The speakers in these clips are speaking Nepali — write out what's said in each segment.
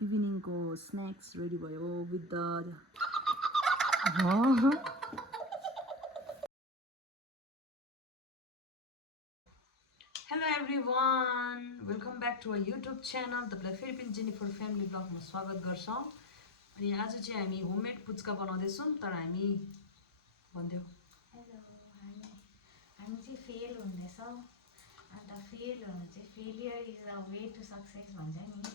इभिनिङको स्न्याक्स रेडी भयो with the hello everyone welcome back to our YouTube channel तपाईँलाई फेरि पनि जेनिफर फ्यामिली ब्लगमा स्वागत गर्छौँ अनि आज चाहिँ हामी होममेड पुच्का बनाउँदैछौँ तर हामी भन्दियो हेलो हामी चाहिँ फेल हुँदैछौँ अन्त फेल हुनु चाहिँ failure is a way to success भन्छ नि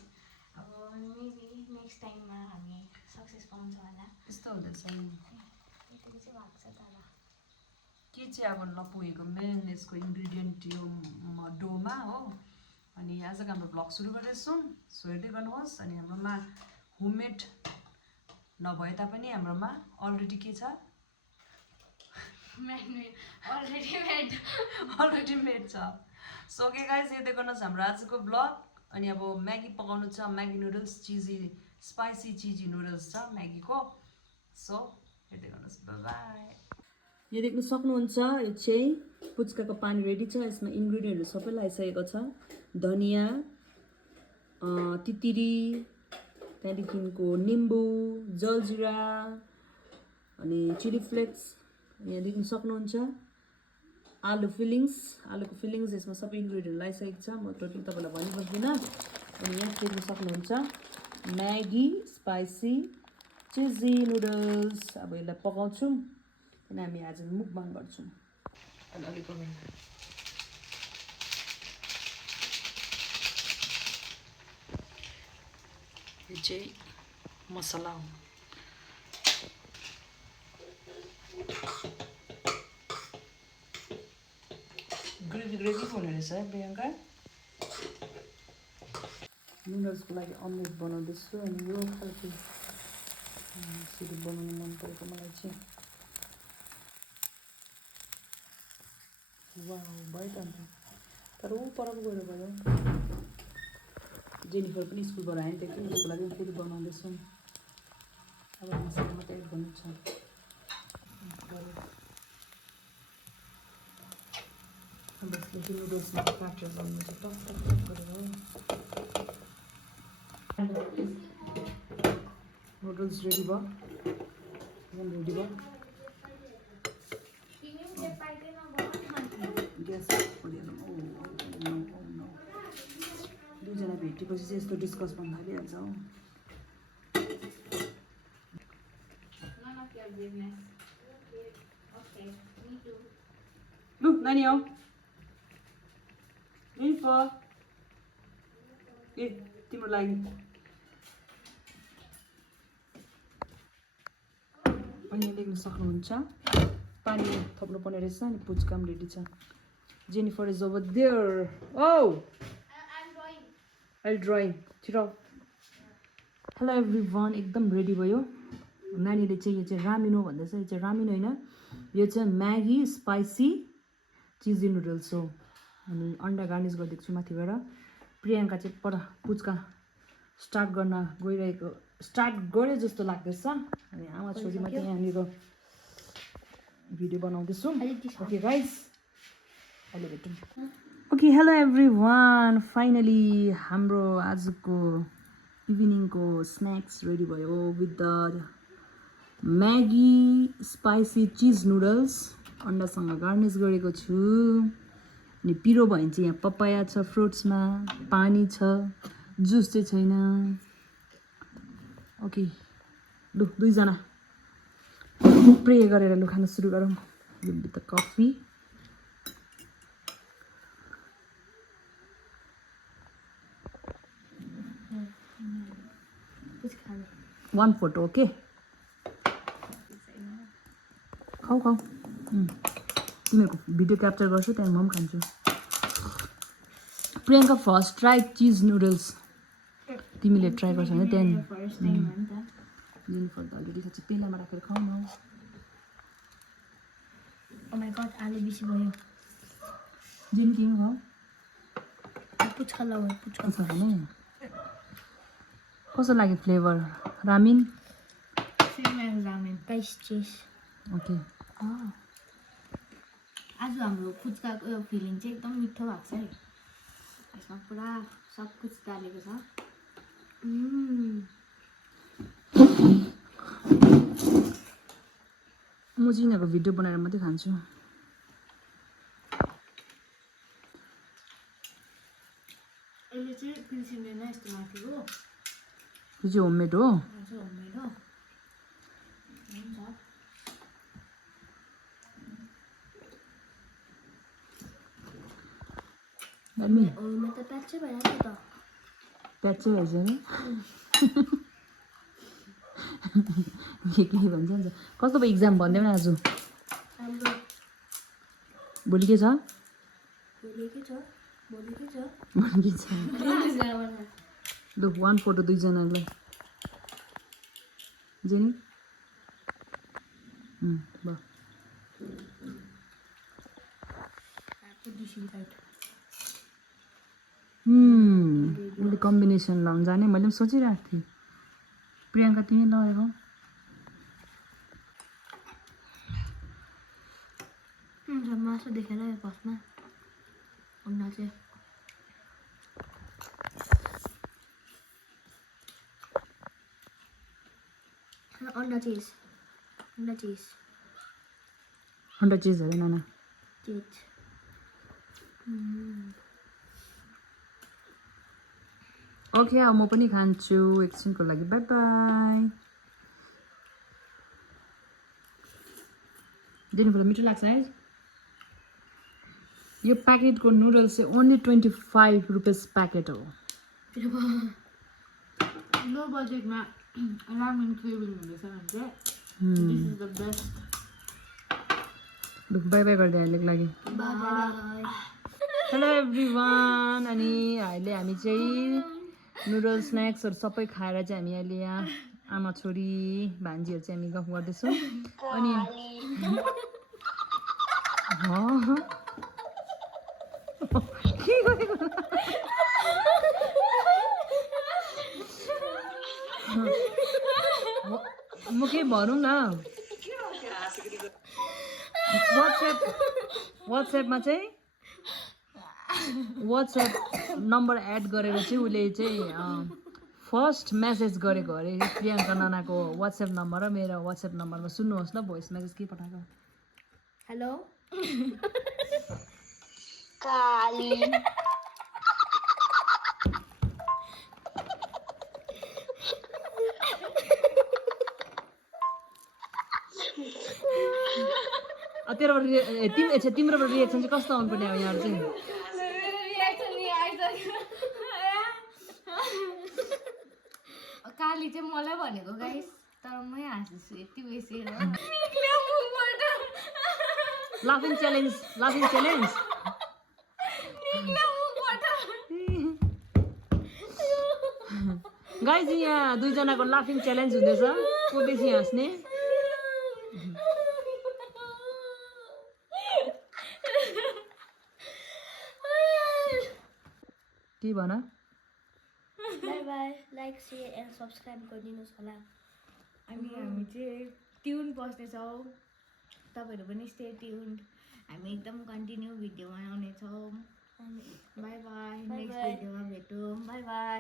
अब मेबी नेक्स्ट टाइममा हामी सक्सेस पाउँछ होला यस्तो हुँदैछ यतिको चाहिँ भएको छ तर के चाहिँ अब नपुगेको मेन यसको इन्ग्रिडियन्ट यो डोमा हो अनि आजको हाम्रो ब्लग सुरु गर्दैछौँ सो हेर्दै गर्नुहोस् अनि हाम्रोमा होममेड नभए तापनि हाम्रोमा अलरेडी के छ अलरेडी मेड छ सो के गाइज हेर्दै गर्नुहोस् हाम्रो आजको ब्लग अनि अब म्यागी पकाउनु छ म्यागी नुडल्स चिजी स्पाइसी चिजी नुडल्स छ म्यागीको सो हेर्दै गर्नुहोस् बाई यो देख्न सक्नुहुन्छ यो चाहिँ पुच्काको पानी रेडी छ यसमा इन्ग्रिडियन्टहरू सबै लगाइसकेको छ धनियाँ तितिरी त्यहाँदेखिको निम्बु जलजिरा अनि चिली फ्लेक्स यहाँ देख्न सक्नुहुन्छ आलुको फिलिङ्स यसमा सबै इन्ग्रिडियन्ट लगाइसकेको छ म टोटल तपाईँलाई भनिबस्दिनँ अनि यहाँ देख्न सक्नुहुन्छ म्यागी स्पाइसी चिजी नुडल्स अब यसलाई पकाउँछौँ अनि हामी आज मुकबाङ गर्छौँ अलिक यो चाहिँ मसला हो ग्रेभी हुने रहेछ है प्रियङ्का नुडल्सको लागि अमलेट बनाउँदैछु अनि यो खालको यसरी बनाउनु मन परेको मलाई चाहिँ वाउ भयो त अन्त तर ऊ पर गएर भयो जेनिफर पनि स्कुलबाट आयो नि त कि उसको लागि फेरि बनाउँदैछौँ अब मसला मात्रै एड गर्नु छ नुडल्समा काटेर बनाउनु चाहिँ टक टक टक गरेर हो नुडल्स रेडी भयो रेडी भयो ग्यास दुईजना भेटेपछि चाहिँ यस्तो डिस्कस भन्नु थालिहाल्छ हौ लु नानी आऊ ए तिम्रो लागि अनि देख्न सक्नुहुन्छ पानी थप्नुपर्ने रहेछ अनि पुच्का पनि रेडी छ Jennifer is over there oh I drawing छिटो हेलो एभ्रिवान एकदम रेडी भयो नानीले चाहिँ यो चाहिँ रामिनो भन्दैछ यो चाहिँ रामिनो होइन यो चाहिँ म्यागी स्पाइसी चिजी नुडल्स हो अनि अन्डा गार्निस गरिदिएको छु माथिबाट प्रियङ्का चाहिँ पर पुच्का स्टार्ट गऱ्यो जस्तो लाग्दैछ अनि आमा छोरी मात्रै यहाँनिर भिडियो बनाउँदैछु ओके गाइज अहिले भेटौँ ओके हेलो एभ्रिवान फाइनली हाम्रो आजको इभिनिङको स्न्याक्स रेडी भयो विथ द म्यागी स्पाइसी चिज नुडल्स अन्डासँग गार्निस गरेको छु अनि पिरो भयो भने चाहिँ यहाँ पपाया छ फ्रुट्समा पानी छ जुस चाहिँ छैन ओके लु दुईजना प्रे गरेर लु खान सुरु गरौँ with the coffee one photo okay खाऊ तिमीहरूको भिडियो क्याप्चर गर्छु त्यहाँदेखि म पनि खान्छु प्रियङ्का फर्स्ट ट्राई चिज नुडल्स तिमीले ट्राई गर्छौ भने त्यहाँदेखि अलरेडी खान्छ पेलामा राखेर खाऊ न आलु बेसी भयो जिन किङ खाऊ पुच्का लगाऊ पुच्का भने कस्तो लाग्यो फ्लेभर रामिन रामेन प्राइस चिज ओके आज हाम्रो फुच्काको यो फिलिङ चाहिँ एकदम मिठो भएको छ है यसमा पुरा सब कुछ डालेको छ म चाहिँ यिनीहरूको भिडियो बनाएर मात्रै खान्छु यसले चाहिँ पिल्सिँदैन यस्तो माथिको यो चाहिँ होममेड हो चाहिँ होममेड हो हुन्छ दामी होममेड त प्याचै भएन नि त प्याच चाहिँ भएछ नि के भन्छ नि कस्तो भयो इक्जाम भन्दैन आज राम्रो भोलि के छ भोलि के छ भोलि के छ लु 1 फोटो दुईजनालाई जेनी भयो उसले कम्बिनेसन लाउनु जाने मैले पनि सोचिरहेको थिएँ प्रियङ्का तिमी लगाएको मासु देखेर यो फर्स्टमा अन्डा चाहिँ अन्डा चिज अन्डा चिज अन्डा चिज अरे नाना चिज ओके अब म पनि खान्छु एकछिनको लागि बाई बाई जेनिफरलाई मिठो लाग्छ है यो प्याकेटको नुडल्स चाहिँ ओन्ली 25 रुपियाँ प्याकेट हो लो बजेटमा रामेन क्रेभिङ हुँदैछ भने चाहिँ दिस इज द बेस्ट लु बाई बाई गरिदियो अहिलेको लागि बाई हेलो एभ्रिवान अनि अहिले हामी चाहिँ नुडल्स स्न्याक्सहरू सबै खाएर चाहिँ हामी अहिले यहाँ आमा छोरी भान्जीहरू चाहिँ हामी गफ गर्दैछौँ अनि के गरेको म के भनौँ न वाट्सएपमा चाहिँ वाट्सएप नम्बर एड गरेर चाहिँ उसले चाहिँ फर्स्ट मेसेज गरेको अरे प्रियङ्का नानाको वाट्सएप नम्बर र मेरो वाट्सएप नम्बरमा सुन्नुहोस् न भोइस मेसेज के पठाएको हेलो काली तिम्रोबाट रिएक्सन चाहिँ कस्तो आउनुपर्ने अब यहाँ चाहिँ काली चाहिँ मलाई भनेको गाइस तर मै हाँस्छु यति बेसी लाफिङ च्यालेन्ज गाइज यहाँ दुईजनाको लाफिङ च्यालेन्ज हुँदैछ को बेसी हाँस्ने के भन by by like share and subscribe गरिदिनुहोस् होला अनि हामी चाहिँ ट्युन बस्नेछौँ तपाईँहरू पनि स्टे ट्युन्ड हामी एकदम कन्टिन्यू भिडियो बनाउनेछौँ बाई बाई नेक्स्ट भिडियोमा भेटौँ बाई बाई